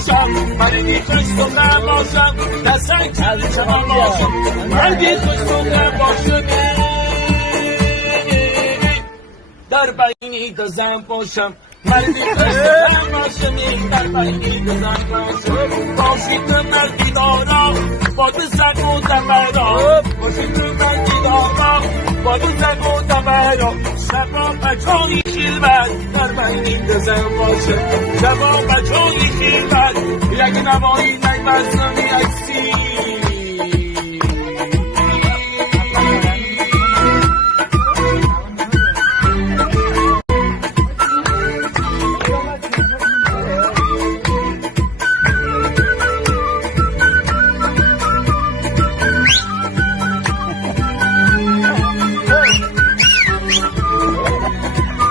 باشم مردی خوش سخن باشم دستن کل چمان باشم مردی خوش سخن باشم در بینی دو زن باشم مردی خوش سخن باشم در بینی دو زن باشم باشی تو مردی دارم با تو زن و دمرا باشی تو مردی دارم با تو زن و دمرا شبا بچانی شیلبر در بینی دو زن باشم شبا بچانی شیلبر یک نوایی نگمزم یک سی